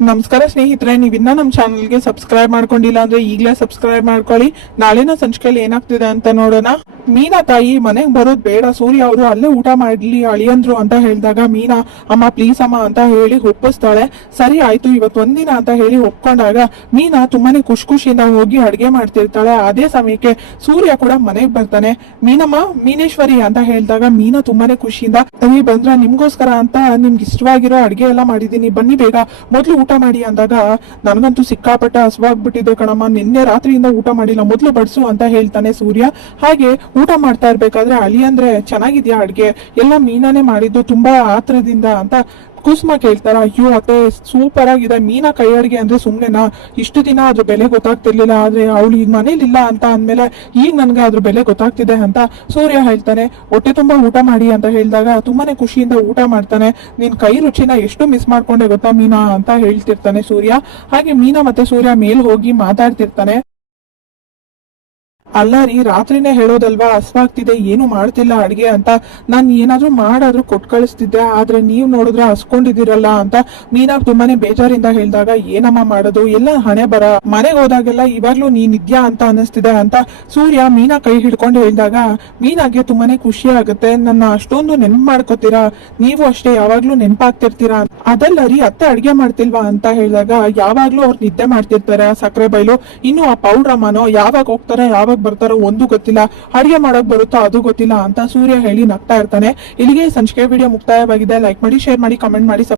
ನಮಸ್ಕಾರ ಸ್ನೇಹಿತರೆ, ನೀವಿನ್ನ ನಮ್ಮ ಚಾನಲ್ಗೆ ಸಬ್ಸ್ಕ್ರೈಬ್ ಮಾಡ್ಕೊಂಡಿಲ್ಲ ಅಂದ್ರೆ ಈಗಲೇ ಸಬ್ಸ್ಕ್ರೈಬ್ ಮಾಡ್ಕೊಳ್ಳಿ. ನಾಳಿನ ಸಂಚಿಕೆಯಲ್ಲಿ ಏನಾಗ್ತಿದೆ ಅಂತ ನೋಡೋಣ. ಮೀನಾ ತಾಯಿ ಮನೆಗ್ ಬರೋದ್ ಬೇಡ, ಸೂರ್ಯ ಅವರು ಅಲ್ಲೇ ಊಟ ಮಾಡ್ಲಿ ಅಳಿಯಂದ್ರು ಅಂತ ಹೇಳಿದಾಗ ಮೀನಾ ಅಮ್ಮ ಪ್ಲೀಸ್ ಅಮ್ಮ ಅಂತ ಹೇಳಿ ಒಪ್ಪಿಸ್ತಾಳೆ. ಸರಿ ಆಯ್ತು ಇವತ್ತು ಒಂದಿನ ಅಂತ ಹೇಳಿ ಒಪ್ಕೊಂಡಾಗ ಮೀನಾ ತುಂಬಾನೇ ಖುಷಿಯಿಂದ ಹೋಗಿ ಅಡ್ಗೆ ಮಾಡ್ತಿರ್ತಾಳೆ. ಅದೇ ಸಮಯಕ್ಕೆ ಸೂರ್ಯ ಕೂಡ ಮನೆಗ್ ಬರ್ತಾನೆ. ಮೀನಮ್ಮ ಮೀನೇಶ್ವರಿ ಅಂತ ಹೇಳಿದಾಗ ಮೀನಾ ತುಂಬಾನೇ ಖುಷಿಯಿಂದ ನೀವು ಬಂದ್ರ ನಿಮ್ಗೋಸ್ಕರ ಅಂತ ನಿಮ್ಗೆ ಇಷ್ಟವಾಗಿರೋ ಅಡ್ಗೆ ಎಲ್ಲ ಮಾಡಿದೀನಿ, ಬನ್ನಿ ಬೇಗ ಮೊದ್ಲು ಊಟ ಮಾಡಿ ಅಂದಾಗ ನನಗಂತೂ ಸಿಕ್ಕಾಪಟ್ಟೆ ಹಸುವಾಗ್ಬಿಟ್ಟಿದೆ ಕಣಮ್ಮ, ನಿನ್ನೆ ರಾತ್ರಿಯಿಂದ ಊಟ ಮಾಡಿಲ್ಲ, ಮೊದ್ಲು ಬಡ್ಸು ಅಂತ ಹೇಳ್ತಾನೆ ಸೂರ್ಯ. ಹಾಗೆ ಊಟ ಮಾಡ್ತಾ ಇರ್ಬೇಕಾದ್ರೆ ಅಳಿ ಅಂದ್ರೆ ಚೆನ್ನಾಗಿದ್ಯಾ ಅಡ್ಗೆ ಎಲ್ಲ ಮೀನಾನೇ ಮಾಡಿದ್ದು ತುಂಬಾ ಆತ್ರದಿಂದ ಅಂತ ಕುಸುಮ ಕೇಳ್ತಾರ. ಅಯ್ಯೋ ಅತ್ತೆ ಸೂಪರ್ ಆಗಿದೆ, ಮೀನಾ ಕೈ ಅಡ್ಗೆ ಅಂದ್ರೆ ಸುಮ್ನೆನಾ, ಇಷ್ಟು ದಿನ ಅದ್ರ ಬೆಲೆ ಗೊತ್ತಾಗ್ತಿರ್ಲಿಲ್ಲ, ಆದ್ರೆ ಅವಳು ಈಗ ಮನೇಲಿಲ್ಲ ಅಂತ ಅಂದ್ಮೇಲೆ ಈಗ ನನ್ಗೆ ಅದ್ರ ಬೆಲೆ ಗೊತ್ತಾಗ್ತಿದೆ ಅಂತ ಸೂರ್ಯ ಹೇಳ್ತಾನೆ. ಹೊಟ್ಟೆ ತುಂಬಾ ಊಟ ಮಾಡಿ ಅಂತ ಹೇಳಿದಾಗ ತುಂಬಾನೇ ಖುಷಿಯಿಂದ ಊಟ ಮಾಡ್ತಾನೆ. ನಿನ್ ಕೈ ರುಚಿನ ಎಷ್ಟು ಮಿಸ್ ಮಾಡ್ಕೊಂಡೆ ಗೊತ್ತಾ ಮೀನಾ ಅಂತ ಹೇಳ್ತಿರ್ತಾನೆ ಸೂರ್ಯ. ಹಾಗೆ ಮೀನಾ ಮತ್ತೆ ಸೂರ್ಯ ಮೇಲ್ ಹೋಗಿ ಮಾತಾಡ್ತಿರ್ತಾನೆ. ಅಲ್ಲ ರೀ, ರಾತ್ರಿನೇ ಹೇಳೋದಲ್ವಾ ಹಸ್ವಾಗ್ತಿದೆ, ಏನು ಮಾಡ್ತಿಲ್ಲ ಅಡ್ಗೆ ಅಂತ, ನಾನ್ ಏನಾದ್ರೂ ಮಾಡಾದ್ರೂ ಕೊಟ್ ಕಳಿಸ್ತಿದ್ದೆ, ಆದ್ರೆ ನೀವ್ ನೋಡಿದ್ರೆ ಹಸ್ಕೊಂಡಿದ್ದೀರಲ್ಲ ಅಂತ ಮೀನಾ ತುಂಬಾನೇ ಬೇಜಾರಿಂದ ಹೇಳಿದಾಗ ಏನಮ್ಮ ಮಾಡೋದು, ಎಲ್ಲ ಹಣೆ ಬರ, ಮನೆಗೆ ಹೋದಾಗೆಲ್ಲ ಇವಾಗ್ಲೂ ನೀನ್ ಇದ್ಯಾ ಅಂತ ಅನಿಸ್ತಿದೆ ಅಂತ ಸೂರ್ಯ ಮೀನಾ ಕೈ ಹಿಡ್ಕೊಂಡು ಹೇಳಿದಾಗ ಮೀನಾಗೆ ತುಂಬಾನೇ ಖುಷಿ ಆಗುತ್ತೆ. ನನ್ನ ಅಷ್ಟೊಂದು ನೆನ್ಪು ಮಾಡ್ಕೋತೀರಾ, ನೀವು ಅಷ್ಟೇ ಯಾವಾಗ್ಲೂ ನೆನ್ಪಾಗ್ತಿರ್ತೀರಾ. ಅದಲ್ಲ ರೀ ಅತ್ತೆ ಅಡ್ಗೆ ಮಾಡ್ತಿಲ್ವಾ ಅಂತ ಹೇಳಿದಾಗ ಯಾವಾಗ್ಲೂ ಅವ್ರು ನಿದ್ದೆ ಮಾಡ್ತಿರ್ತಾರೆ ಸಕ್ಕರೆ ಬೈಲು, ಇನ್ನು ಆ ಪೌಡ್ರಮ್ಮನೋ ಯಾವಾಗ ಹೋಗ್ತಾರೆ ಯಾವಾಗ ಬರ್ತಾರೋ ಒಂದು ಗೊತ್ತಿಲ್ಲ, ಅಡಿಗೆ ಮಾಡಕ್ ಬರುತ್ತೋ ಅದು ಗೊತ್ತಿಲ್ಲ ಅಂತ ಸೂರ್ಯ ಹೇಳಿ ನಗ್ತಾ ಇರ್ತಾನೆ. ಇಲ್ಲಿಗೆ ಸಂಚಿಕೆ ವಿಡಿಯೋ ಮುಕ್ತಾಯವಾಗಿದೆ. ಲೈಕ್ ಮಾಡಿ, ಶೇರ್ ಮಾಡಿ, ಕಮೆಂಟ್ ಮಾಡಿ.